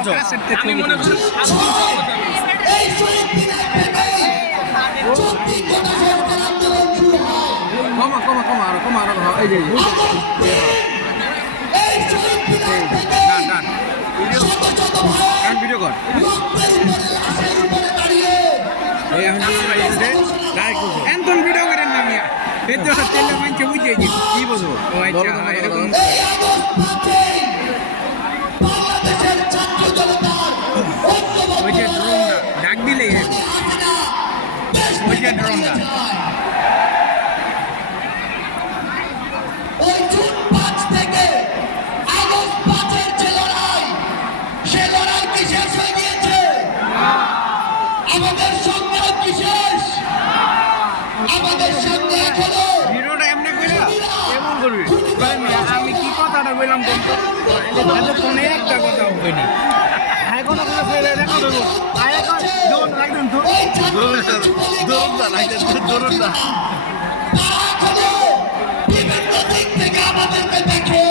বলছো? আমি মনে করি কমা আরো এই যে ভিডিও কর এখন ভিডিও করেন না মিয়া তেলে মানছে বুঝে কি বলবো এরকম ওই যে ড্রোনটা ডাক দিলে ওই যে ড্রোনটা আমাদের সংগ্রাম কি শেষ? আমাদের সামনে এখনো ভিডিওটা এমনি কইরা এমন করবি আমি কি কথাটা বললাম ফোনে একটা কথা হয়নি এখনো কোনো ফেলে দেখা দেবো এখন দৌড় রাখবেন তো দৌড় না বিভিন্ন দিক থেকে আমাদেরকে দেখে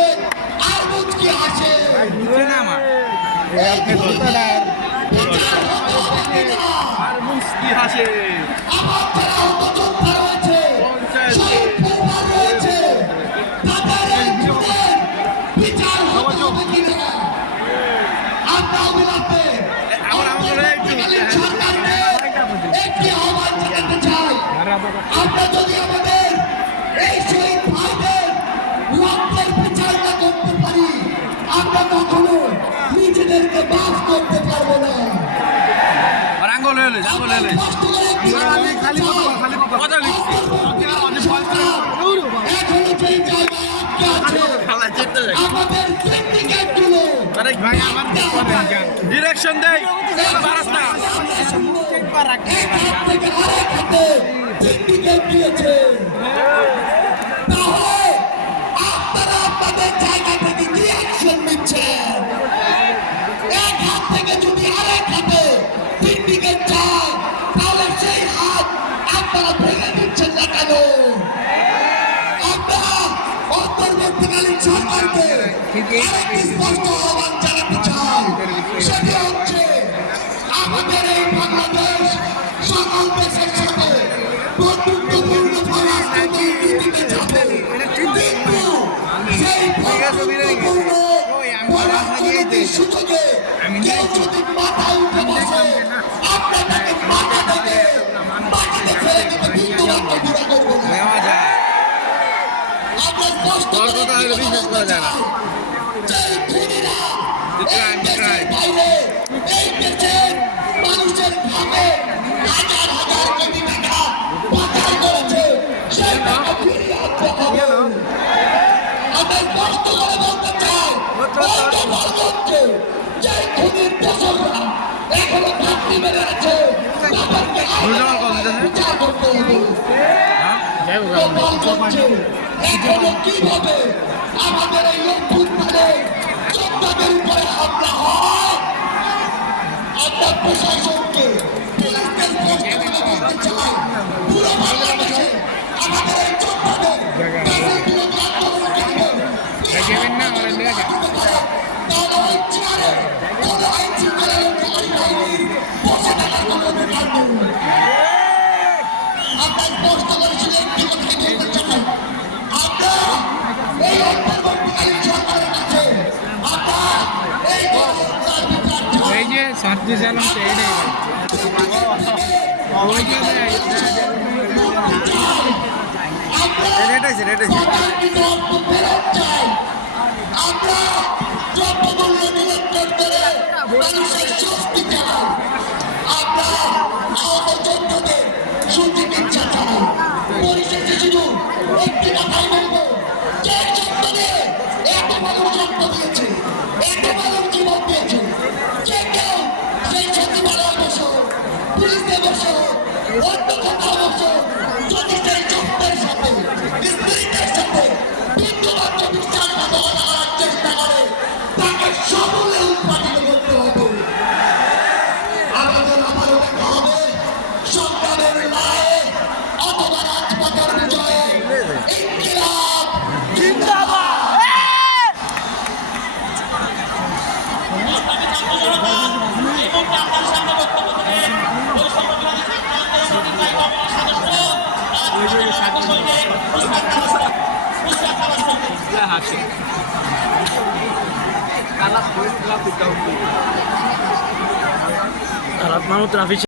আর মুচকি হাসে। বুঝছে না আমার আপনি কথাটা আর মুচকি হাসে আমার যারা আহত রয়েছে, শহীদ পরিবার রয়েছে, তাদের এই খুনের বিচার হবে কিনা? আমরা অবিলম্বে তৎকালীন সরকারকে একটি আহ্বান জানাতে চাই। আমরা যদি আমাদের এই শহীদ ভাইদের রক্তের বিচার না করতে পারি, আমরা কখনো নিজেদেরকে মাফ করতে পারবো না। আঙ্গুল হলে কষ্ট করে খালি কথা লিখছি এখনো যে জায়গায় আটকে আছে আমাদের সিন্ডিকেটগুলো ভাই আমার ডিরেকশন দেয় রাস্তা এক হাত থেকে আরেক হাতে সিন্ডিকেট দিয়েছে। তাহলে আপনারা আপনাদের জায়গা থেকে কি অ্যাকশন নিচ্ছেন? এক হাত থেকে যদি আরেক হাতে সিন্ডিকেট যায়, তাহলে সেই হাত আপনারা ভেঙে দিচ্ছেন না কেন? আমরা অন্তর্বর্তীকালীন সরকারকে আরেকটি স্পষ্ট আহ্বান জানাতে চাই। সেটি হচ্ছে আমাদের এই বাংলাদেশ সকল দেশের সাথে বন্ধুত্বপূর্ণ পররাষ্ট্রনীতিতে যাবে, কিন্তু সেই বন্ধুত্বপূর্ণ পররাষ্ট্রনীতির সুযোগে কেউ যদি মাথা উঠে বসে, আমরা তাকে মাথা থেকে মাটিতে ফেলে দিতে বিন্দুমাত্র দ্বিধা করবো না। আমরা স্পষ্ট করে বিশ্বাস করা যায় না যে খুনিরা এই দেশের বাইরে এই দেশের মানুষের ভাবে হাজার হাজার কোটি টাকা পাচার করেছে, সেই টাকা ফিরিয়ে আনতে হবে। আমরা স্পষ্ট করে বলতে চাই, বলছে যে খুনির দোষররা এখনো ফাঁকি মেরে আছে, তাদেরকে বিচার করতে হবে। এখনো কিভাবে আমাদের এই লক্ষ্মীপুরে যোদ্ধাদের উপরে হামলা হয়, আমরা প্রশাসনকে পুলিশদের স্পষ্ট করে বলতে চাই, পুরো বাংলাদেশে আমাদের এই যোদ্ধাদের দেশের বিরোধী আন্দোলনকে তাহলে ওই চেয়ারে কোনো আইন শৃঙ্খলা রক্ষাকারী বাহিনীর বসে থাকার কোনো অধিকার নেই। আমরা স্পষ্ট করে শুধু একটি কথাই বলতে চাই, আমরা এই অন্তর্বর্তীকালীন সরকারের কাছে আমরা এই গণহত্যার বিচার চাই। এই যে সার্জি সালাম তো এটাই ওই যে আমরা দ্রব্যমূল্য নিয়ন্ত্রণ করে মানুষের স্বস্তি চাই। আমরা আহত যোদ্ধাদের সুচিকিৎসা চাই। পরিশেষে শুধু একটি কথাই বলবো, যে যোদ্ধা দিয়ে এত মানুষ রক্ত দিয়েছে, এত মানুষ জীবন দিয়েছে, যে কেউ সেই সচিবালয়ে বসো, পুলিশে বসো, অন্য কোথাও বসো, যদি সেই যোদ্ধার সাথে স্ত্রীদের সাথে বিন্দুমাত্র বিশ্বাসঘাতকতা করার চেষ্টা করে, তাকে সমূলে উৎপাদিত করতে হবে। আমাদের আবারও দেখা হবে সংগ্রামের লড়াইয়ে অথবা রাজপথের বিজয়ে। ইনকিলাব জিন্দাবাদ। হাসি Alat mau traffic